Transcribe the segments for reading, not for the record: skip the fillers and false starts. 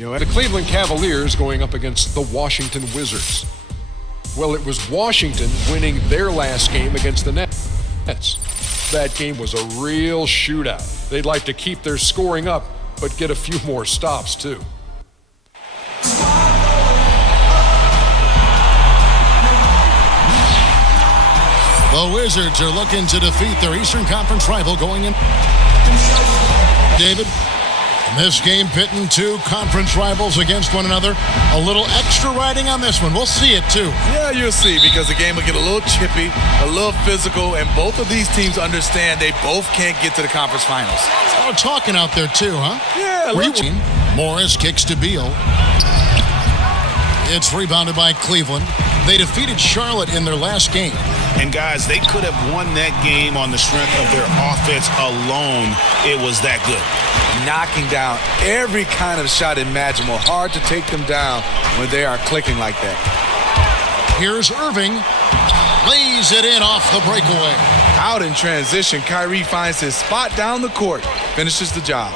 The Cleveland Cavaliers going up against the Washington Wizards. Well, it was Washington winning their last game against the Nets. That game was a real shootout. They'd like to keep their scoring up, but get a few more stops, too. The Wizards are looking to defeat their Eastern Conference rival going in. David, this game pitting two conference rivals against one another. A little extra riding on this one. We'll see it, too. Yeah, you'll see, because the game will get a little chippy, a little physical, and both of these teams understand they both can't get to the conference finals. Oh, talking out there, too, huh? Yeah. Morris kicks to Beal. It's rebounded by Cleveland. They defeated Charlotte in their last game. And guys, they could have won that game on the strength of their offense alone. It was that good. Knocking down every kind of shot imaginable. Hard to take them down when they are clicking like that. Here's Irving. Lays it in off the breakaway. Out in transition, Kyrie finds his spot down the court. Finishes the job.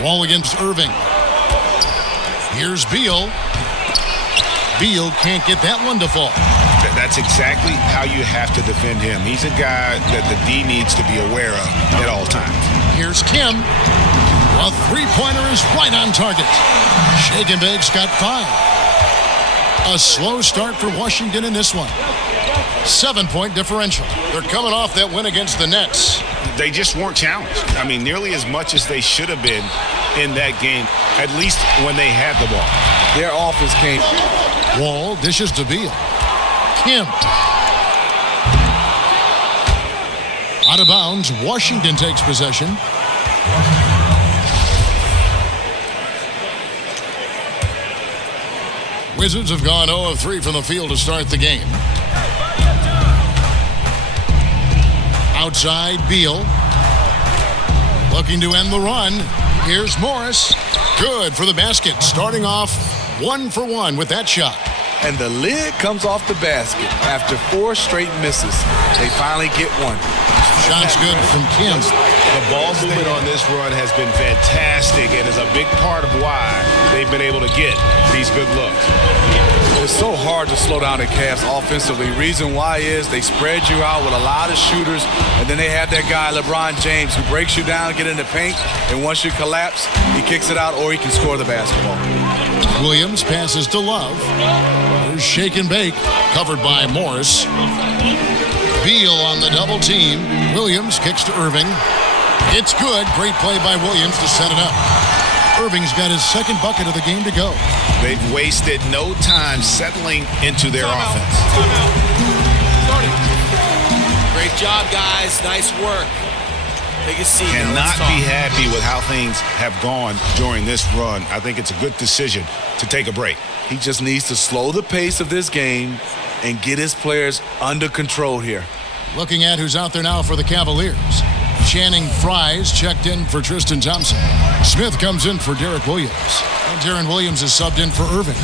Wall against Irving. Here's Beal. Beal can't get that one to fall. That's exactly how you have to defend him. He's a guy that the D needs to be aware of at all times. Here's Kim. A three-pointer is right on target. Shake and Bake's got 5. A slow start for Washington in this one. 7-point differential. They're coming off that win against the Nets. They just weren't challenged. I mean, nearly as much as they should have been in that game, at least when they had the ball. Their offense came. Wall dishes to Beal. Kim. Out of bounds, Washington takes possession. Wizards have gone 0 of 3 from the field to start the game. Outside, Beal. Looking to end the run. Here's Morris. Good for the basket. Starting off 1 for 1 with that shot. And the lid comes off the basket after 4 straight misses. They finally get one. Shot's good from Kim. The ball movement on this run has been fantastic and is a big part of why they've been able to get these good looks. It's so hard to slow down the Cavs offensively. Reason why is they spread you out with a lot of shooters, and then they have that guy, LeBron James, who breaks you down, get in the paint, and once you collapse, he kicks it out or he can score the basketball. Williams passes to Love. There's Shake and Bake, covered by Morris. Beal on the double team. Williams kicks to Irving. It's good. Great play by Williams to set it up. Irving's got his second bucket of the game to go. They've wasted no time settling into their offense. Great job, guys. Nice work. Take a seat. Cannot be happy with how things have gone during this run. I think it's a good decision to take a break. He just needs to slow the pace of this game and get his players under control here. Looking at who's out there now for the Cavaliers. Channing Frye's checked in for Tristan Thompson. Smith comes in for Derek Williams. And Darren Williams is subbed in for Irving.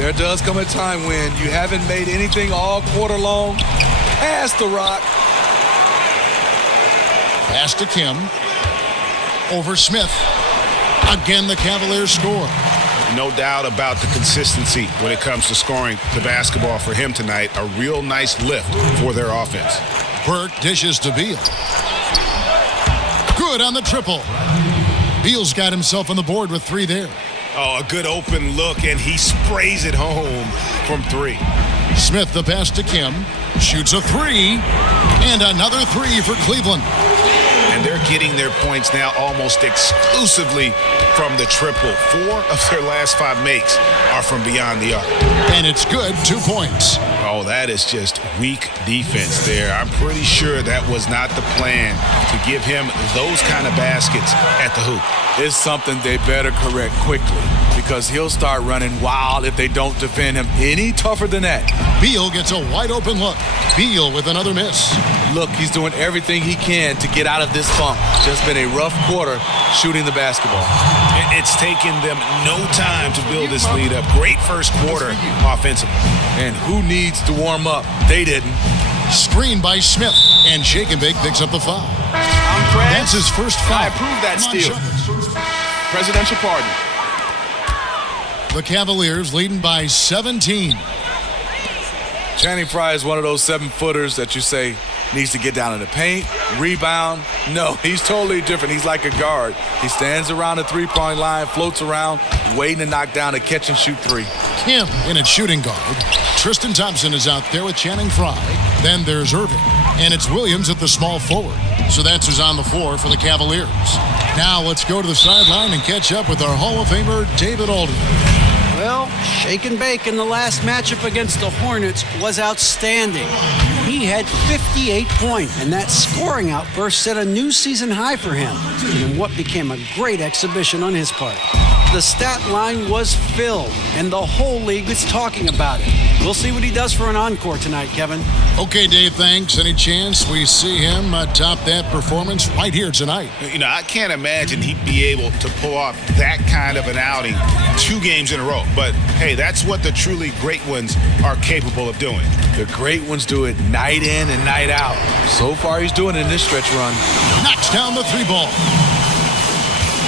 There does come a time when you haven't made anything all quarter long. Pass the rock. Pass to Kim. Over Smith. Again, the Cavaliers score. No doubt about the consistency when it comes to scoring the basketball for him tonight. A real nice lift for their offense. Burke dishes to Beal. Good on the triple. Beal's got himself on the board with 3 there. Oh, a good open look, and he sprays it home from 3. Smith the pass to Kim. Shoots a 3. And another 3 for Cleveland. And they're getting their points now almost exclusively from the triple. 4 of their last 5 makes are from beyond the arc. And it's good, 2 points. Oh, that is just weak defense there. I'm pretty sure that was not the plan to give him those kind of baskets at the hoop. It's something they better correct quickly because he'll start running wild if they don't defend him any tougher than that. Beal gets a wide open look. Beal with another miss. Look, he's doing everything he can to get out of this funk. Just been a rough quarter shooting the basketball. It's taken them no time to build this lead up. Great first quarter offensively. And who needs to warm up? They didn't. Screen by Smith. And Shake and Bake picks up the foul. That's his first foul. I approve that Come on, steal. Shepard. Presidential pardon. The Cavaliers leading by 17. Channing Frye is one of those 7-footers that you say needs to get down in the paint, rebound. No, he's totally different. He's like a guard. He stands around the three-point line, floats around, waiting to knock down a catch-and-shoot three. Kim in at shooting guard. Tristan Thompson is out there with Channing Frye. Then there's Irving. And it's Williams at the small forward. So that's who's on the floor for the Cavaliers. Now let's go to the sideline and catch up with our Hall of Famer, David Alden. Well, shake and bake in the last matchup against the Hornets was outstanding. He had 58 points, and that scoring outburst set a new season high for him in what became a great exhibition on his part. The stat line was filled, and the whole league is talking about it. We'll see what he does for an encore tonight, Kevin. Okay, Dave, thanks. Any chance we see him top that performance right here tonight? You know, I can't imagine he'd be able to pull off that kind of an outing 2 games in a row. But, hey, that's what the truly great ones are capable of doing. The great ones do it night in and night out. So far, he's doing it in this stretch run. Knocks down the 3-ball.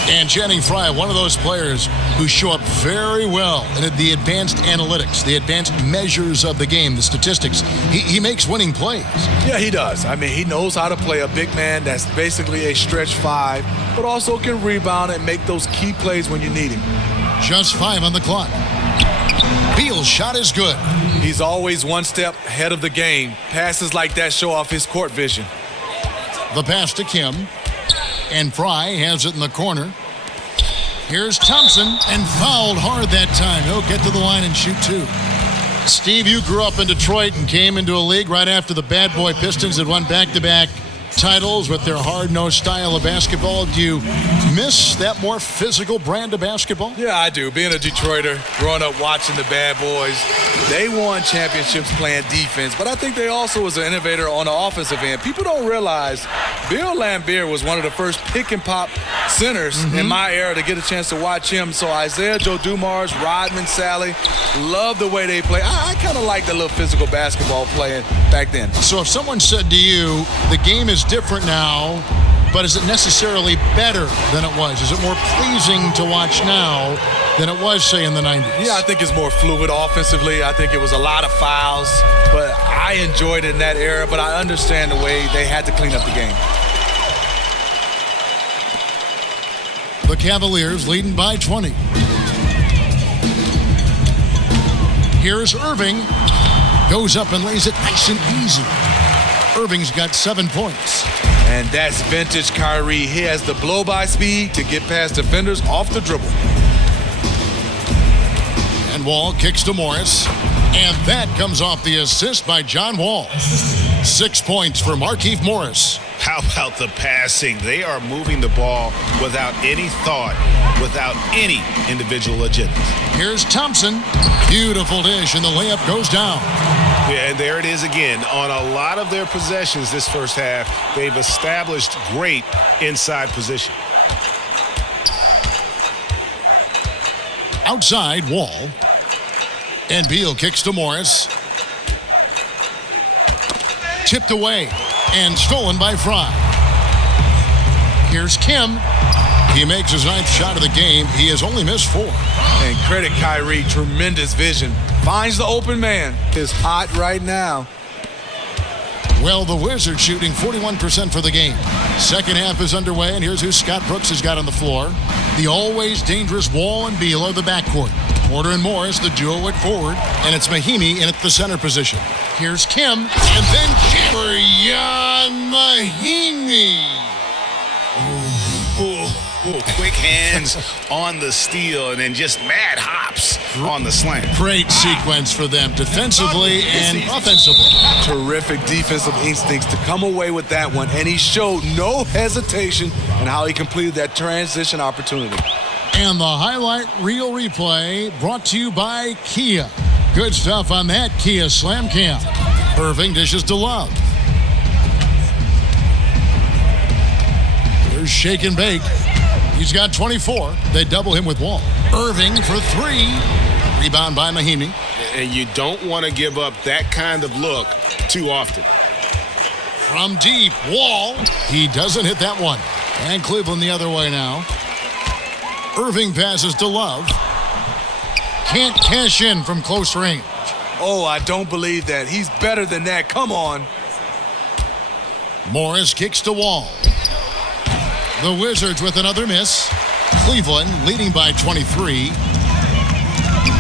And Channing Frye, one of those players who show up very well in the advanced analytics, the advanced measures of the game, the statistics. He makes winning plays. Yeah, he does. I mean, he knows how to play a big man that's basically a stretch 5, but also can rebound and make those key plays when you need him. Just 5 on the clock. Beal's shot is good. He's always one step ahead of the game. Passes like that show off his court vision. The pass to Kim. And Frye has it in the corner. Here's Thompson, and fouled hard that time. He'll get to the line and shoot 2. Steve, you grew up in Detroit and came into a league right after the Bad Boy Pistons had won back-to-back titles with their hard-nosed style of basketball. Do you miss that more physical brand of basketball? Yeah, I do. Being a Detroiter, growing up watching the Bad Boys, they won championships playing defense, but I think they also was an innovator on the offensive end. People don't realize Bill Laimbeer was one of the first pick-and-pop centers in my era to get a chance to watch him. So Isaiah Joe Dumars, Rodman, Sally, love the way they play. I kind of like the little physical basketball playing back then. So if someone said to you, the game is different now, but is it necessarily better than it was? Is it more pleasing to watch now than it was, say, in the 90s? Yeah, I think it's more fluid offensively. I think it was a lot of fouls, but I enjoyed it in that era, but I understand the way they had to clean up the game. The Cavaliers leading by 20. Here's Irving. Goes up and lays it nice and easy. Irving's got 7 points. And that's vintage Kyrie. He has the blow-by speed to get past defenders off the dribble. And Wall kicks to Morris. And that comes off the assist by John Wall. 6 points for Markieff Morris. How about the passing? They are moving the ball without any thought, without any individual agenda. Here's Thompson. Beautiful dish, and the layup goes down. Yeah, and there it is again. On a lot of their possessions this first half, they've established great inside position. Outside, Wall. And Beal kicks to Morris. Tipped away and stolen by Frye. Here's Kim. He makes his 9th shot of the game. He has only missed 4. And credit Kyrie, tremendous vision. Finds the open man. Is hot right now. Well, the Wizards shooting 41% for the game. Second half is underway, and here's who Scott Brooks has got on the floor. The always dangerous Wall and Beal are the backcourt. Porter and Morris, the duo at forward, and it's Mahimi in at the center position. Here's Kim, and then Jan Mahimi. Quick hands on the steal, and then just mad hops on the slant. Great sequence for them, defensively and offensively. Terrific defensive instincts to come away with that one, and he showed no hesitation in how he completed that transition opportunity. And the highlight reel replay brought to you by Kia. Good stuff on that Kia Slam Cam. Irving dishes to Love. There's shake and bake. He's got 24. They double him with Wall. Irving for 3. Rebound by Mahimi. And you don't want to give up that kind of look too often. From deep, Wall. He doesn't hit that one. And Cleveland the other way now. Irving passes to Love. Can't cash in from close range. Oh, I don't believe that. He's better than that. Come on. Morris kicks to Wall. The Wizards with another miss. Cleveland leading by 23.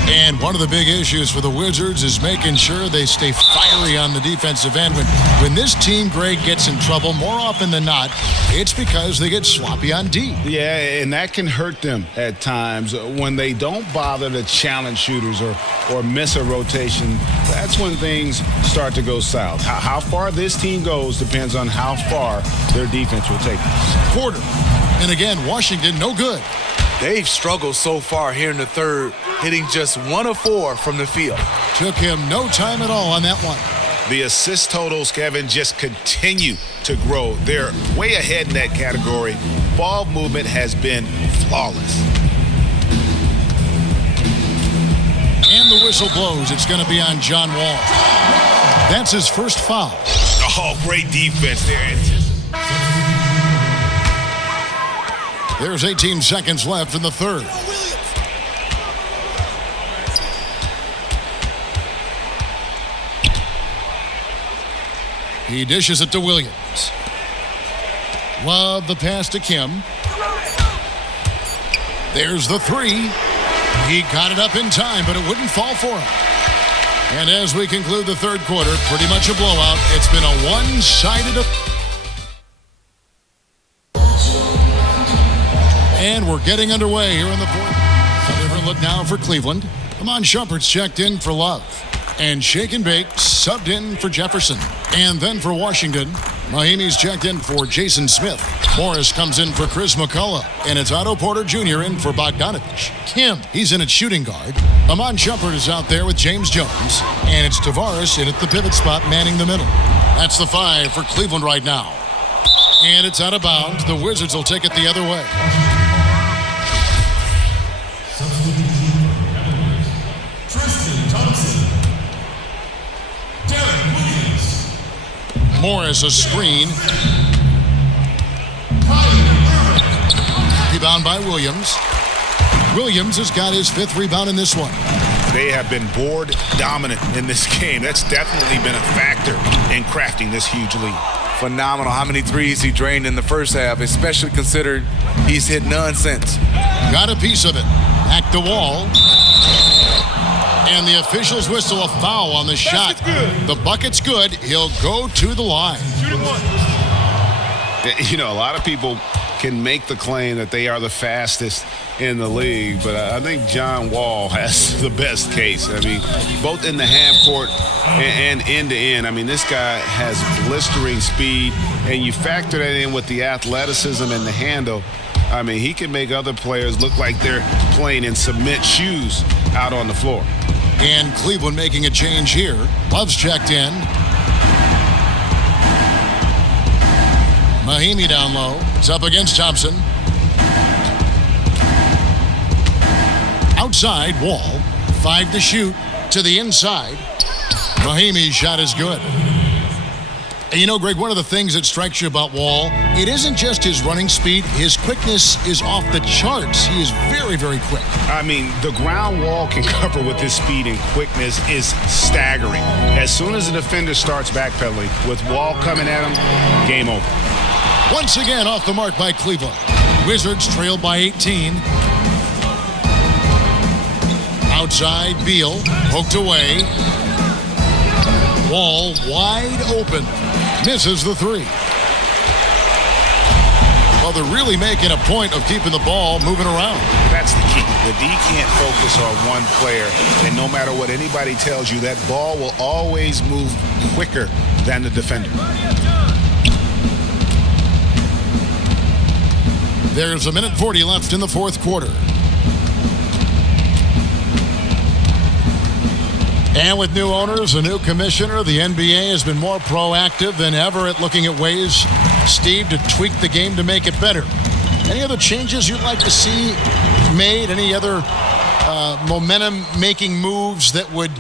And one of the big issues for the Wizards is making sure they stay fiery on the defensive end. When this team, Greg, gets in trouble, more often than not, it's because they get sloppy on D. Yeah, and that can hurt them at times. When they don't bother to challenge shooters or miss a rotation, that's when things start to go south. How far this team goes depends on how far their defense will take them. Quarter. And again, Washington, no good. They've struggled so far here in the third, hitting just 1 of 4 from the field. Took him no time at all on that one. The assist totals, Kevin, just continue to grow. They're way ahead in that category. Ball movement has been flawless. And the whistle blows. It's going to be on John Wall. That's his first foul. Oh, great defense there. There's 18 seconds left in the third. He dishes it to Williams. Love the pass to Kim. There's the three. He got it up in time, but it wouldn't fall for him. And as we conclude the third quarter, pretty much a blowout. It's been a one-sided affair. And we're getting underway here in the fourth. A different look now for Cleveland. Amon Shumpert's checked in for Love. And Shake and Bake subbed in for Jefferson. And then for Washington, Mahimi's checked in for Jason Smith. Morris comes in for Chris McCullough. And it's Otto Porter Jr. in for Bogdanovich. Kim, he's in at shooting guard. Amon Shumpert is out there with James Jones. And it's Tavares in at the pivot spot manning the middle. That's the 5 for Cleveland right now. And it's out of bounds. The Wizards will take it the other way. Morris a screen. Rebound by Williams. Williams has got his 5th rebound in this one. They have been board dominant in this game. That's definitely been a factor in crafting this huge lead. Phenomenal how many threes he drained in the first half, especially considered he's hit none since. Got a piece of it. Back to Wall. And the officials whistle a foul on the shot. The bucket's good. He'll go to the line. You know, a lot of people can make the claim that they are the fastest in the league, but I think John Wall has the best case. I mean, both in the half court and end to end. I mean, this guy has blistering speed, and you factor that in with the athleticism and the handle. I mean, he can make other players look like they're playing in cement shoes out on the floor. And Cleveland making a change here. Love's checked in. Mahimi down low. It's up against Thompson. Outside, Wall. 5 to shoot. To the inside. Mahimi's shot is good. And you know, Greg, one of the things that strikes you about Wall, it isn't just his running speed. His quickness is off the charts. He is very, very quick. I mean, the ground Wall can cover with his speed and quickness is staggering. As soon as the defender starts backpedaling, with Wall coming at him, game over. Once again, off the mark by Cleveland. Wizards trailed by 18. Outside, Beal, poked away. Wall wide open. Misses the 3. Well, they're really making a point of keeping the ball moving around. That's the key. The D can't focus on one player, and no matter what anybody tells you, that ball will always move quicker than the defender. There's 1:40 left in the fourth quarter. And with new owners, a new commissioner, the NBA has been more proactive than ever at looking at ways, Steve, to tweak the game to make it better. Any other changes you'd like to see made? Any other momentum-making moves that would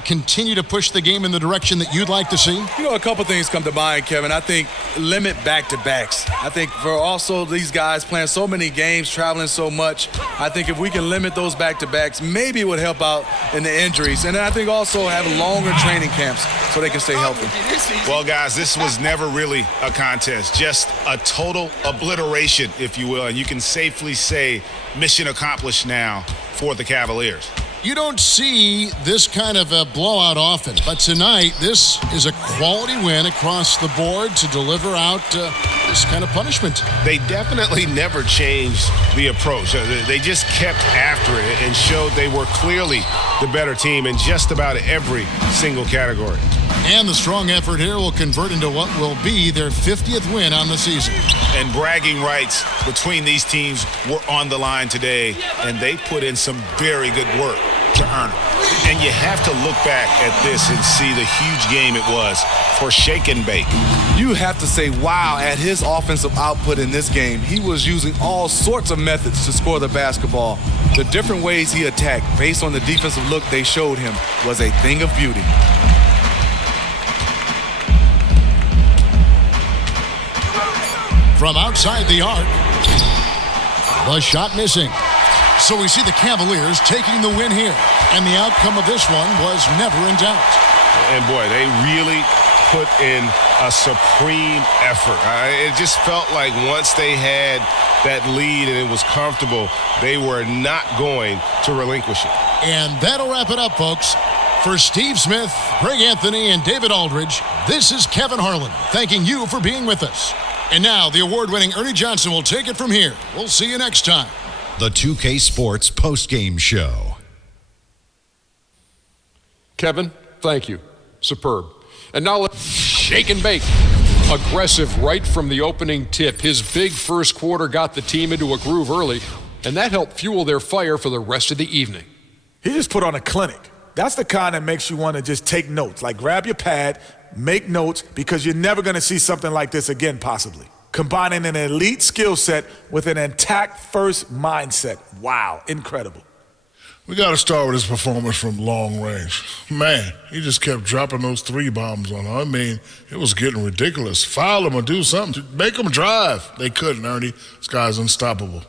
continue to push the game in the direction that you'd like to see? You know, a couple things come to mind, Kevin. I think limit back-to-backs. I think for also these guys playing so many games, traveling so much, I think if we can limit those back-to-backs, maybe it would help out in the injuries. And then I think also have longer training camps so they can stay healthy. Well, guys, this was never really a contest, just a total obliteration, if you will. And you can safely say mission accomplished now for the Cavaliers. You don't see this kind of a blowout often, but tonight this is a quality win across the board to deliver out this kind of punishment. They definitely never changed the approach. They just kept after it and showed they were clearly the better team in just about every single category. And the strong effort here will convert into what will be their 50th win on the season. And bragging rights between these teams were on the line today, and they put in some very good work to earn it. And you have to look back at this and see the huge game it was for Shake and Bake. You have to say, wow, at his offensive output in this game, he was using all sorts of methods to score the basketball. The different ways he attacked based on the defensive look they showed him was a thing of beauty. From outside the arc, the shot missing. So we see the Cavaliers taking the win here, and the outcome of this one was never in doubt. And boy, they really put in a supreme effort. It just felt like once they had that lead and it was comfortable, they were not going to relinquish it. And that'll wrap it up, folks. For Steve Smith, Greg Anthony, and David Aldridge, this is Kevin Harlan thanking you for being with us. And now the award-winning Ernie Johnson will take it from here. We'll see you next time. The 2K Sports postgame show. Kevin, thank you. Superb. And now let's shake and bake. Aggressive right from the opening tip. His big first quarter got the team into a groove early, and that helped fuel their fire for the rest of the evening. He just put on a clinic. That's the kind that makes you want to just take notes. Like grab your pad, make notes, because you're never going to see something like this again, possibly. Combining an elite skill set with an intact first mindset. Wow, incredible. We got to start with his performance from long range. Man, he just kept dropping those 3 bombs on him. I mean, it was getting ridiculous. Foul him or do something. Make him drive. They couldn't, Ernie. This guy's unstoppable.